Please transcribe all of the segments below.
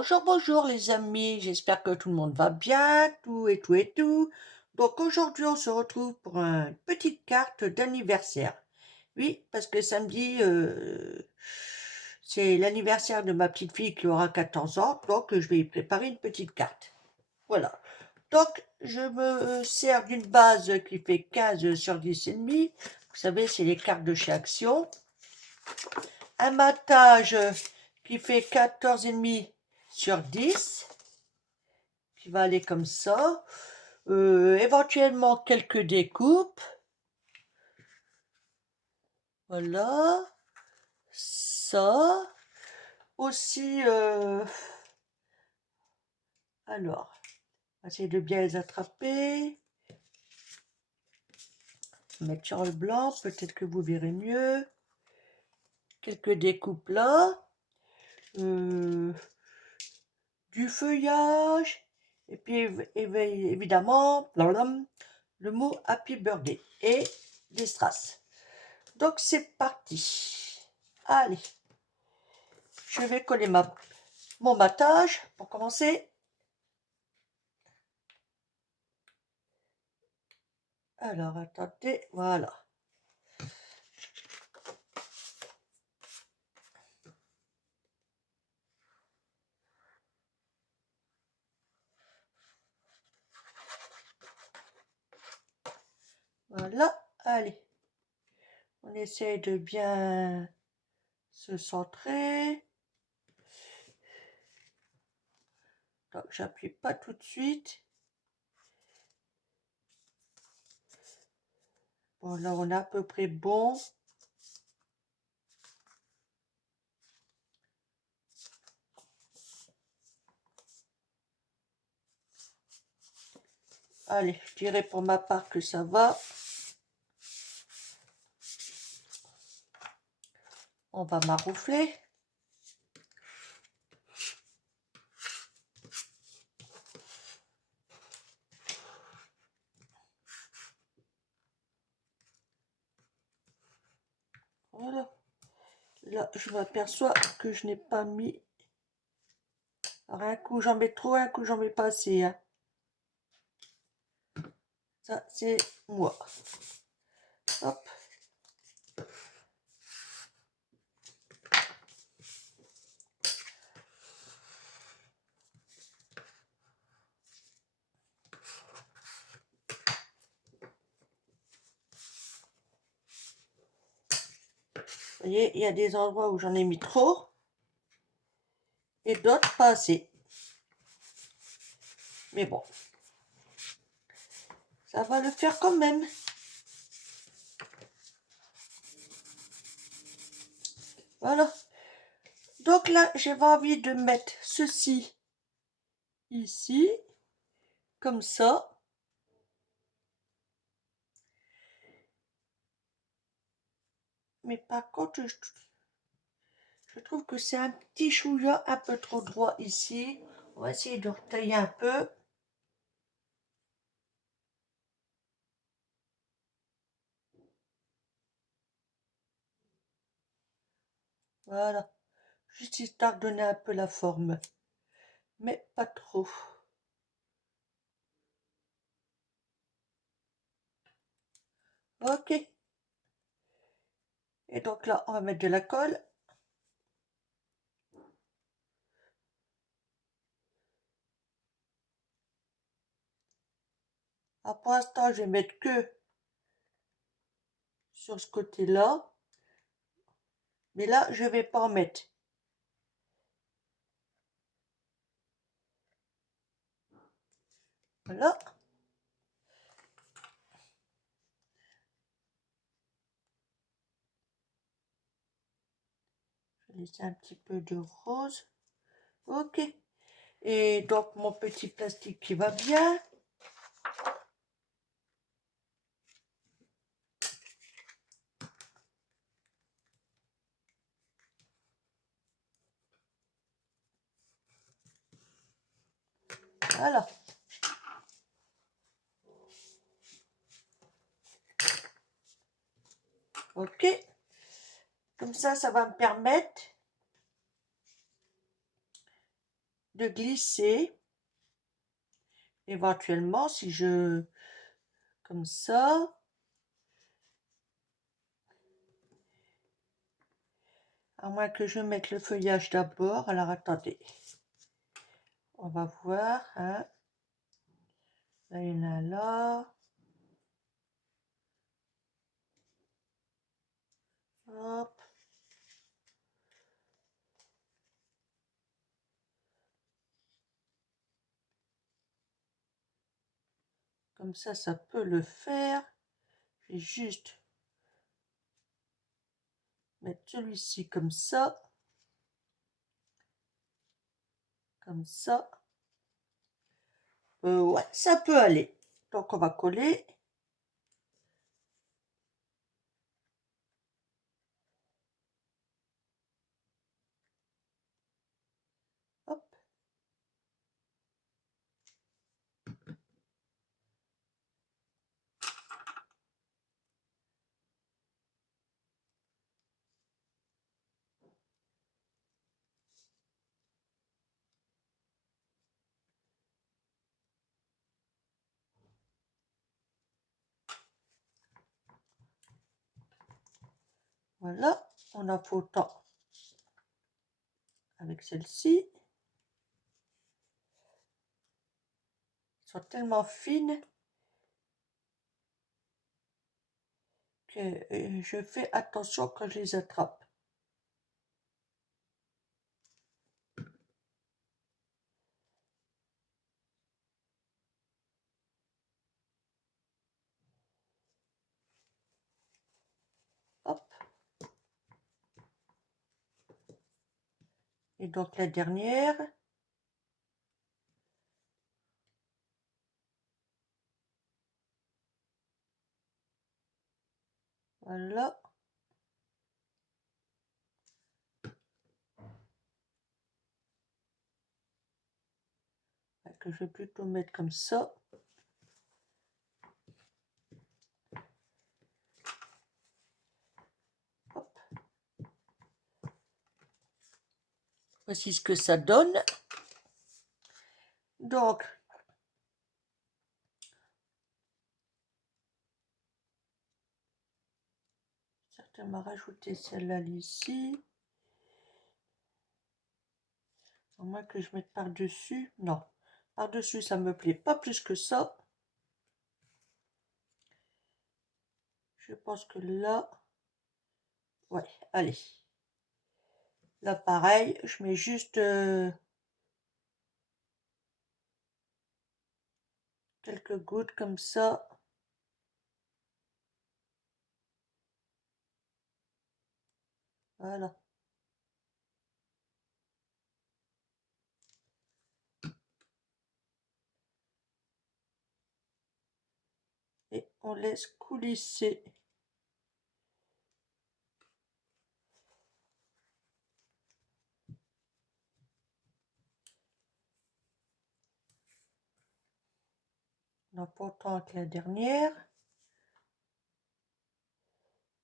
Bonjour, bonjour les amis, j'espère que tout le monde va bien, tout et tout et tout. Donc aujourd'hui on se retrouve pour une petite carte d'anniversaire. Oui, parce que samedi c'est l'anniversaire de ma petite fille qui aura 14 ans, donc je vais y préparer une petite carte. Voilà. Donc je me sers d'une base qui fait 15 sur 10 et demi. Vous savez, c'est les cartes de chez Action. Un matage qui fait 14,5 sur 10, qui va aller comme ça. Éventuellement quelques découpes. Voilà. Ça. Aussi, alors, on va essayer de bien les attraper. Mettre sur le blanc, peut-être que vous verrez mieux. Quelques découpes là. Du feuillage. Et puis évidemment, le mot Happy Birthday et des strass. Donc c'est parti. Allez, je vais coller mon matage pour commencer. Alors attendez, voilà. Voilà, allez. On essaie de bien se centrer. Donc j'appuie pas tout de suite. Bon, là on est à peu près bon. Allez, je dirais pour ma part que ça va. On va maroufler. Voilà. Là, je m'aperçois que je n'ai pas mis. Alors, un coup j'en mets trop, un coup j'en mets pas assez, hein. Ça, c'est moi. Hop. Vous voyez, il y a des endroits où j'en ai mis trop et d'autres pas assez. Mais bon, ça va le faire quand même. Voilà. Donc là, j'avais envie de mettre ceci ici, comme ça. Mais par contre, je trouve que c'est un petit chouïa un peu trop droit ici. On va essayer de retailler un peu. Voilà. Juste histoire de donner un peu la forme. Mais pas trop. Ok. Et donc là, on va mettre de la colle. Alors pour l'instant, je vais mettre que sur ce côté-là. Mais là, je vais pas en mettre. Voilà. Je vais laisser un petit peu de rose. Ok. Et donc mon petit plastique qui va bien. Voilà. Ok. Comme ça va me permettre de glisser. Éventuellement, si je... comme ça. À moins que je mette le feuillage d'abord. Alors, attendez. On va voir, hein. Là, il y en a là. Hop. Comme ça peut le faire. Je vais juste mettre celui-ci comme ça. Comme ça. Ouais, ça peut aller. Donc, on va coller. Hop. Voilà. On a fait autant avec celle-ci. Elles sont tellement fines que je fais attention quand je les attrape. Hop. Et donc la dernière. Voilà. Que je vais plutôt mettre comme ça. Hop. Voici ce que ça donne. Donc, certainement rajouter celle-là ici. À moins que je mette par-dessus. Non, par-dessus, ça me plaît pas plus que ça. Je pense que là... Ouais, allez. Là, pareil, je mets juste quelques gouttes comme ça. Voilà. Et on laisse coulisser. On a pas autant que la dernière.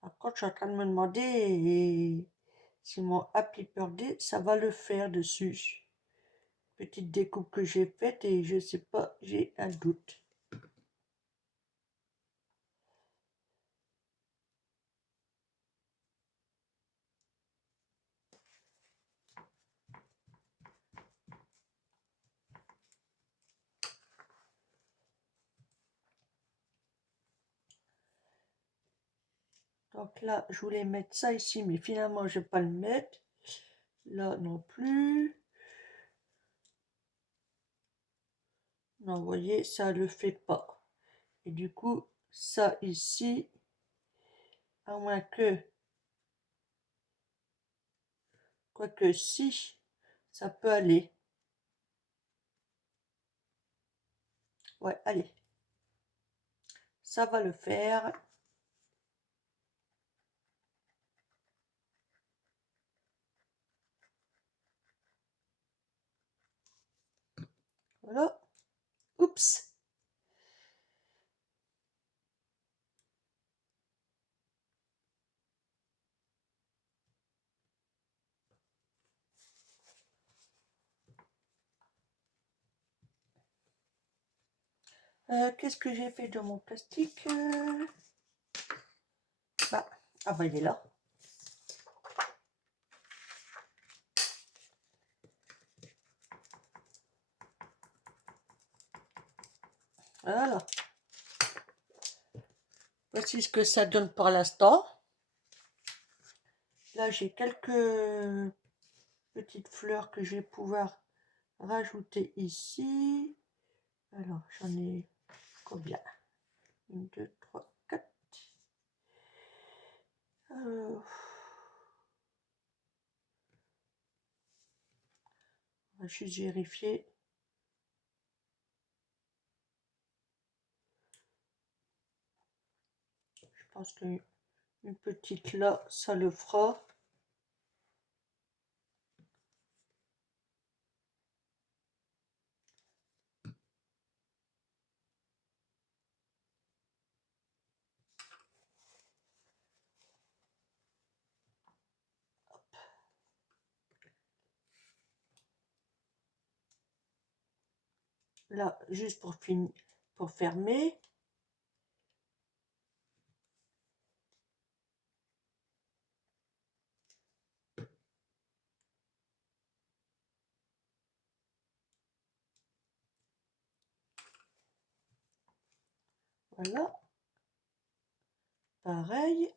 Par contre, je suis en train de me demander si mon Happy Birthday, ça va le faire dessus. Petite découpe que j'ai faite et je sais pas, j'ai un doute. Donc là, je voulais mettre ça ici, mais finalement, je vais pas le mettre. Là non plus. Non, vous voyez, ça le fait pas. Et du coup, ça ici, à moins que, quoique si, ça peut aller. Ouais, allez. Ça va le faire. Voilà. Oups. Qu'est-ce que j'ai fait de mon plastique bah, ah bah il est là. Voilà. Voici ce que ça donne pour l'instant. Là, j'ai quelques petites fleurs que je vais pouvoir rajouter ici. Alors, j'en ai combien? 1, 2, 3, 4. On va juste vérifier. Je pense qu'une petite là, ça le fera. Là, juste pour finir, pour fermer. Voilà. Pareil.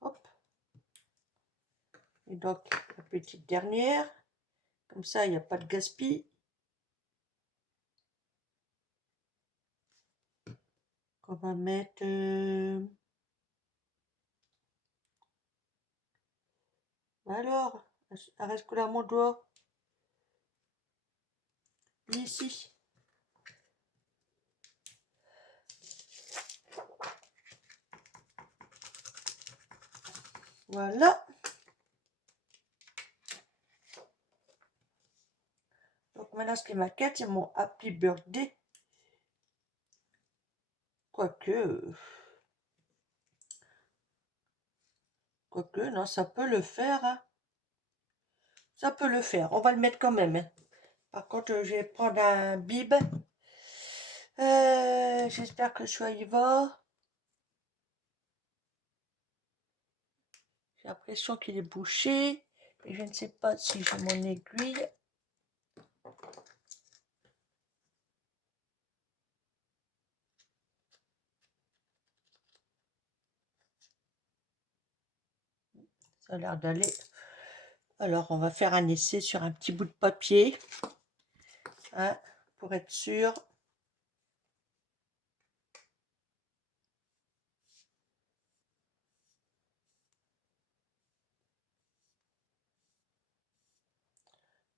Hop. Et donc, la petite dernière. Comme ça, il n'y a pas de gaspille. On va mettre... Alors, elle reste que là mon doigt. Ici. Voilà. Donc maintenant, ce qui m'inquiète, c'est mon Happy Birthday. Quoique, non, ça peut le faire. Hein. Ça peut le faire. On va le mettre quand même. Hein. Par contre, je vais prendre un bib. J'espère que le choix y va. J'ai l'impression qu'il est bouché. Mais je ne sais pas si j'ai mon aiguille. Ça a l'air d'aller. Alors, on va faire un essai sur un petit bout de papier. Hein, pour être sûr.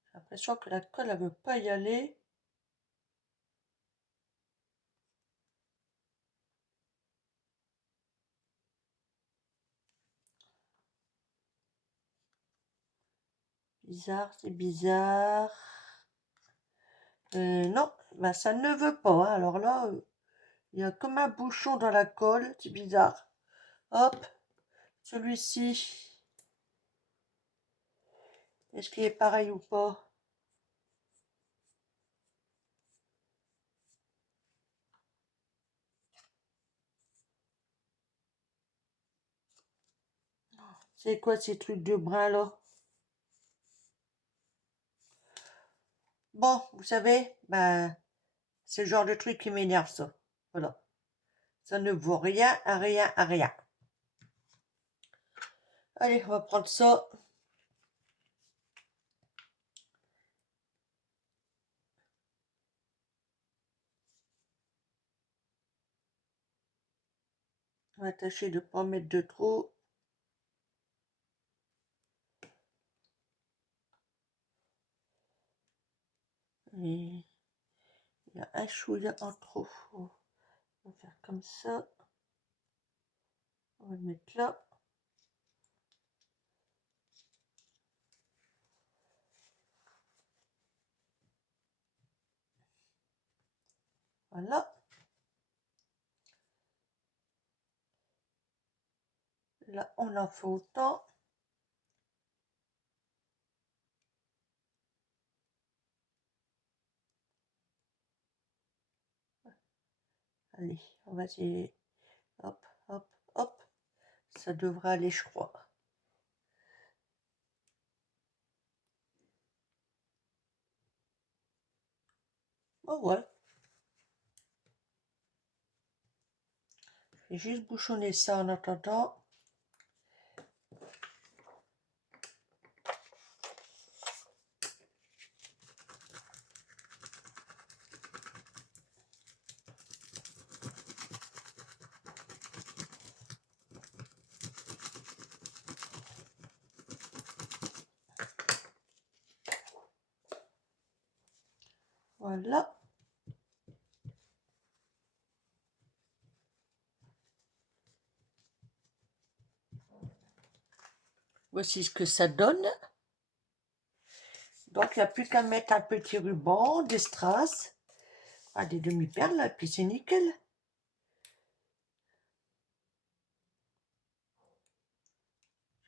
J'ai l'impression que la colle, elle veut pas y aller. Bizarre, c'est bizarre. Non, bah ça ne veut pas. Hein. Alors là, il y a comme un bouchon dans la colle. C'est bizarre. Hop, celui-ci. Est-ce qu'il est pareil ou pas? C'est quoi ces trucs de brun là? Bon, vous savez, ben, c'est le genre de truc qui m'énerve ça. Voilà. Ça ne vaut rien, à rien, à rien. Allez, on va prendre ça. On va tâcher de ne pas en mettre de trop. Et il y a un chouïa en trop. On va faire comme ça. On va le mettre là. Voilà. Là, on en fait autant. Allez, on va essayer. Hop, hop, hop. Ça devrait aller, je crois. Oh ouais. Je vais juste bouchonner ça en attendant. Voilà. Voici ce que ça donne. Donc, il n'y a plus qu'à mettre un petit ruban, des strass, des demi-perles, et puis c'est nickel.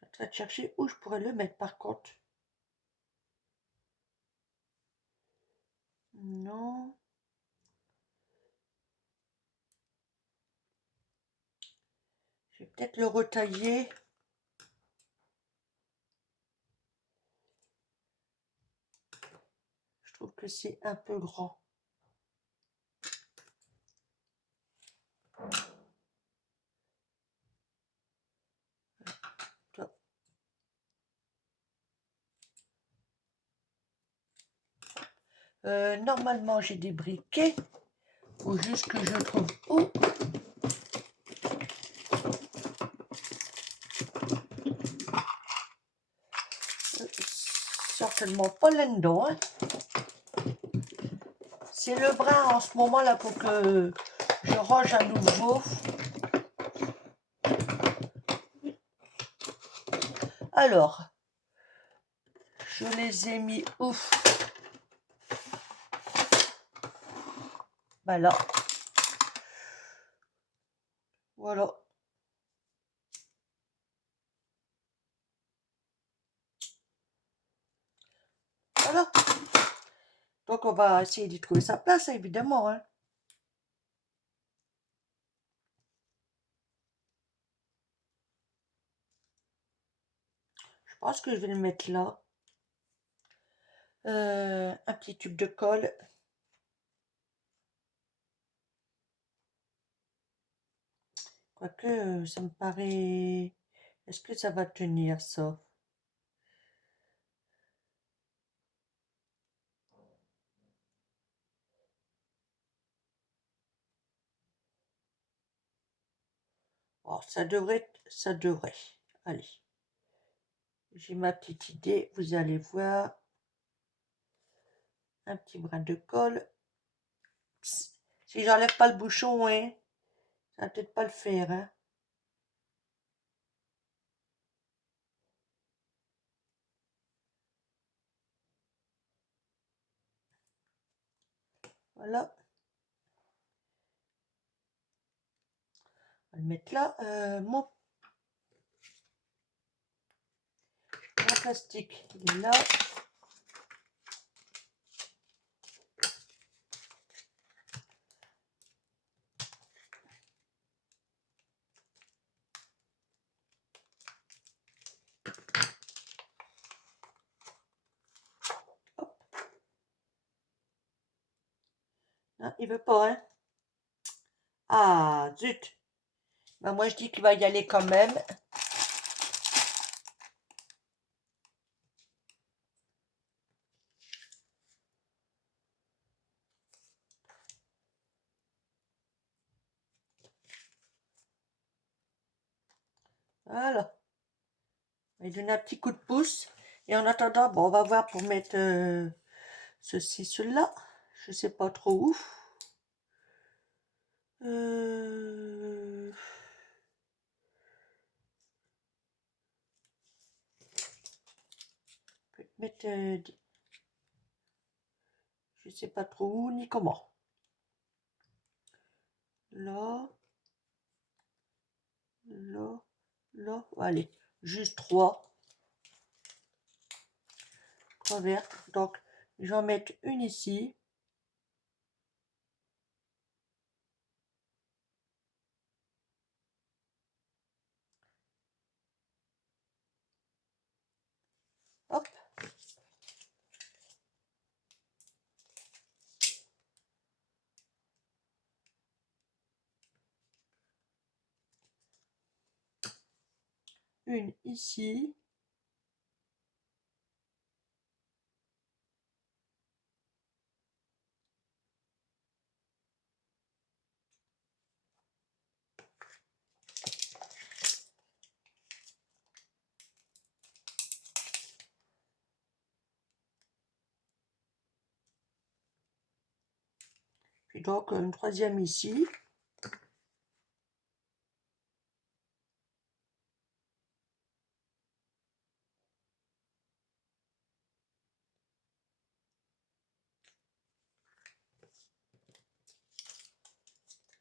Je suis en train de chercher où je pourrais le mettre par contre. Non. Je vais peut-être le retailler. Je trouve que c'est un peu grand. Normalement, j'ai des briquets. Faut juste que je trouve où. Certainement pas là-dedans. Hein. C'est le brin en ce moment là pour que je range à nouveau. Alors, je les ai mis où? Ben là. Voilà. Voilà. Donc on va essayer d'y trouver sa place, évidemment. Hein. Je pense que je vais le mettre là. Un petit tube de colle. Quoique, ça me paraît... Est-ce que ça va tenir, ça? Oh, ça devrait... Ça devrait. Allez. J'ai ma petite idée. Vous allez voir. Un petit brin de colle. Psst. Si j'enlève pas le bouchon, hein, ça va peut-être pas le faire. Hein. Voilà. On va le mettre là. Mon plastique, il est là. Hop. Non, il veut pas, hein. Ah, zut. Ben, moi, je dis qu'il va y aller quand même. Voilà. On va lui donner un petit coup de pouce. Et en attendant, bon, on va voir pour mettre ceci, cela. Je sais pas trop où. Euh, peut mettre, je sais pas trop où ni comment. là, là, là. Allez, juste trois vertes. Donc, je vais en mettre une ici. Hop. Une ici. Puis donc une troisième ici.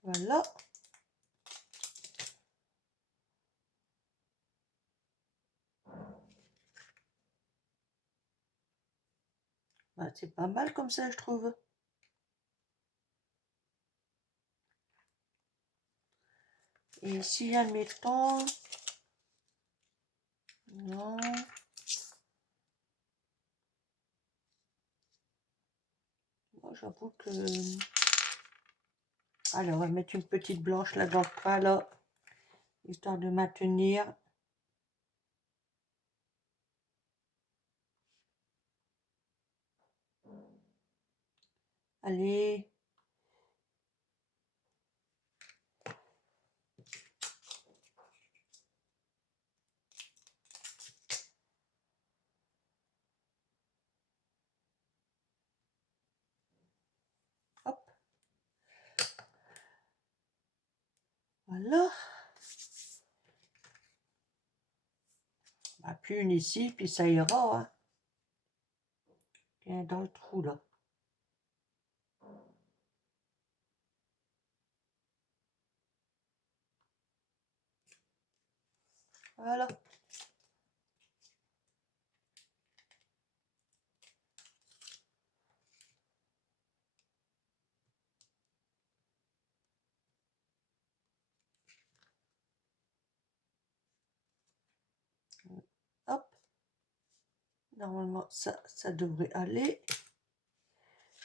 Voilà. Bah, c'est pas mal comme ça, je trouve. Et ici, admettons... Non. Moi, j'avoue que... Allez, on va mettre une petite blanche là dans le coin, là. Histoire de maintenir. Allez. Hop. Voilà. Bah, puis une ici, puis ça ira. Hein. Bien dans le trou, là. Voilà. Hop. Normalement, ça devrait aller.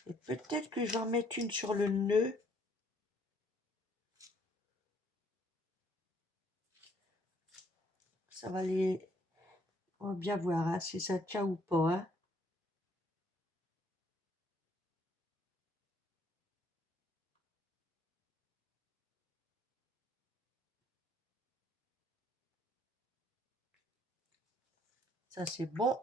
Et peut-être que je vais en mettre une sur le nœud. Ça va aller... On va bien voir hein, si ça tient ou pas. Hein. Ça, c'est bon.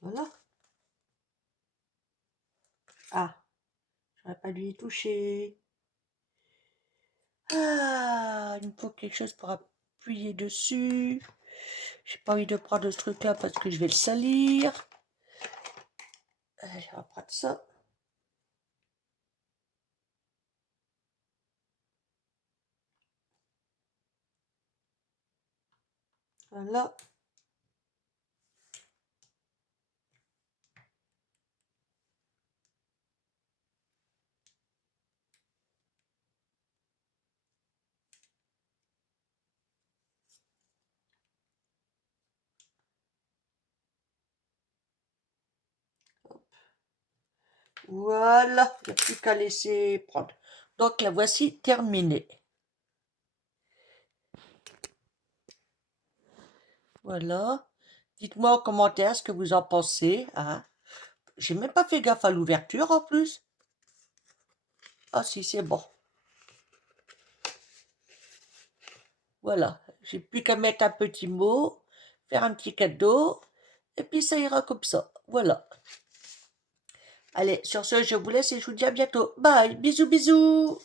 Voilà. Ah, j'aurais pas dû y toucher. Ah, il me faut quelque chose pour appuyer dessus. J'ai pas envie de prendre ce truc-là parce que je vais le salir. Allez, on va prendre ça. Voilà. Voilà, il n'y a plus qu'à laisser prendre. Donc la voici terminée. Voilà. Dites-moi en commentaire ce que vous en pensez. Hein. J'ai même pas fait gaffe à l'ouverture en plus. Ah si, c'est bon. Voilà. J'ai plus qu'à mettre un petit mot, faire un petit cadeau, et puis ça ira comme ça. Voilà. Allez, sur ce, je vous laisse et je vous dis à bientôt. Bye, bisous, bisous.